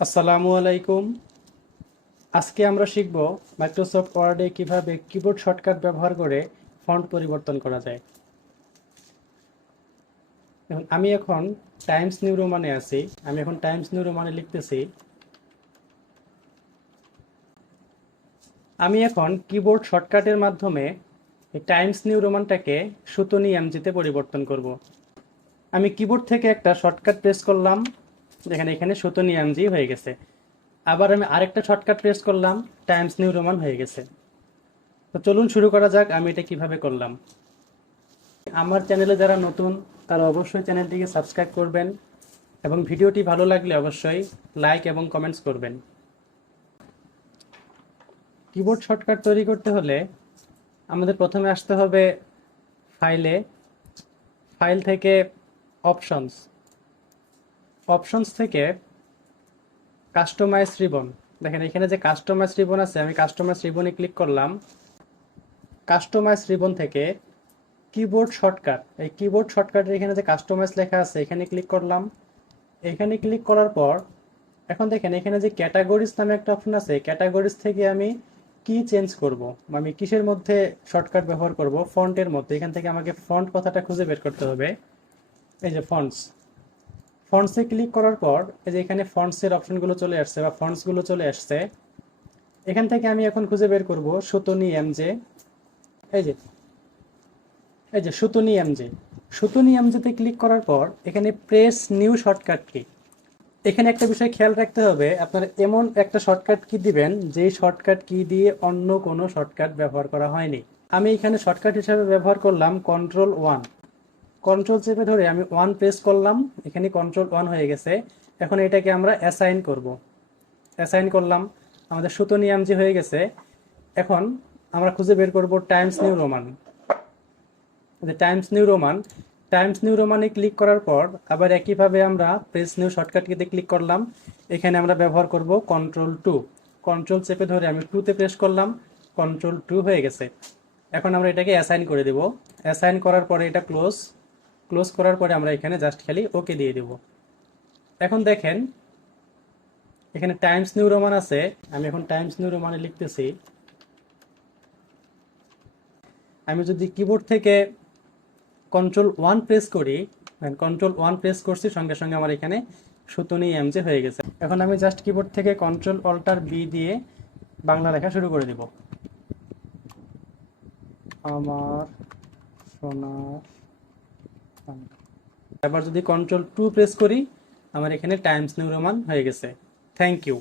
আসসালামু আলাইকুম। আজকে আমরা শিখব মাইক্রোসফট ওয়ার্ডে কিভাবে কিবোর্ড শর্টকাট ব্যবহার করে ফন্ট পরিবর্তন করা যায়। আমি এখন টাইমস নিউ রোমানে আছি। আমি এখন টাইমস নিউ রোমানে লিখতেছি। আমি এখন কিবোর্ড শর্টকাটের মাধ্যমে এই টাইমস নিউ রোমানটাকে সুতনি এমজিতে পরিবর্তন করব। আমি কিবোর্ড থেকে একটা শর্টকাট প্রেস করলাম, এখানে সুতনি এমজি হয়ে গেছে। আবার আমি আরেকটা শর্টকাট প্রেস করলাম, টাইমস নিউ রোমান হয়ে গেছে। তো চলুন শুরু করা যাক আমি এটা কিভাবে করলাম। আমার চ্যানেলে যারা নতুন তারা অবশ্যই চ্যানেলটিকে সাবস্ক্রাইব করবেন এবং ভিডিওটি ভালো লাগলে অবশ্যই লাইক এবং কমেন্টস করবেন। কিবোর্ড শর্টকাট তৈরি করতে হলে আমাদের প্রথমে আসতে হবে ফাইল থেকে অপশনস থেকে কাস্টমাইজ রিবন। দেখেন এখানে যে কাস্টমাইজ রিবন আছে, আমি কাস্টমাইজ রিবনে ক্লিক করলাম। কাস্টমাইজ রিবন থেকে কিবোর্ড শর্টকাট, এই কিবোর্ড শর্টকাটের এখানে যে কাস্টমাইজ লেখা আছে এখানে ক্লিক করলাম। এখানে ক্লিক করার পর এখন দেখেন এখানে যে ক্যাটাগরিজ নামে একটা অপশন আছে, ক্যাটাগরিজ থেকে আমি কি চেঞ্জ করব, আমি কিসের মধ্যে শর্টকাট ব্যবহার করব, ফন্টের মধ্যে। এখান থেকে আমাকে ফন্ট কথাটা খুঁজে বের করতে হবে। এই যে ফন্টসে ক্লিক করার পর এই যে এখানে ফন্টসের অপশনগুলো চলে আসছে বা ফন্টসগুলো চলে আসছে। এখান থেকে আমি এখন খুঁজে বের করব সুতনি এমজে। এই যে সুতনি এমজেতে ক্লিক করার পর এখানে প্রেস নিউ শর্টকাট কি। এখানে একটা বিষয় খেয়াল রাখতে হবে, আপনারা এমন একটা শর্টকাট কি দিবেন যেই শর্টকাট কি দিয়ে অন্য কোনো শর্টকাট ব্যবহার করা হয়নি। আমি এখানে শর্টকাট হিসাবে ব্যবহার করলাম Ctrl+1। কন্ট্রোল চেপে ধরে আমি 1 প্রেস করলাম, এখানে Ctrl+1 হয়ে গেছে। এখন এটাকে আমরা অ্যাসাইন করলাম, আমাদের সুতনি এমজি হয়ে গেছে। এখন আমরা খুঁজে বের করব Times New Roman. Times New রোমানে ক্লিক করার পর আবার একইভাবে আমরা প্রেস নিউ শর্টকাট কিতে ক্লিক করলাম। এখানে আমরা ব্যবহার করব Ctrl+2। কন্ট্রোল চেপে ধরে আমি 2তে প্রেস করলাম, Ctrl+2 হয়ে গেছে। এখন আমরা এটাকে অ্যাসাইন করে দেব। অ্যাসাইন করার পরে এটা ক্লোজ করার পরে আমরা এখানে জাস্ট খালি ওকে দিয়ে দেব। এখন দেখেন এখানে টাইমস নিউ রোমান আছে, আমি এখন টাইমস নিউ রোমানে লিখতেছি। আমি যদি কিবোর্ড থেকে Ctrl+1 প্রেস করি, Ctrl+1 প্রেস করছি, সঙ্গে সঙ্গে আমার এখানে সুতনি এমজে হয়ে গেছে। এখন আমি জাস্ট কিবোর্ড থেকে Ctrl+Alt+B দিয়ে বাংলা লেখা শুরু করে দিব। আমার সোনার। এবার যদি Ctrl+2 প্রেস করি, আমার এখানে টাইমস নিউ রোমান হয়ে গেছে। Thank you.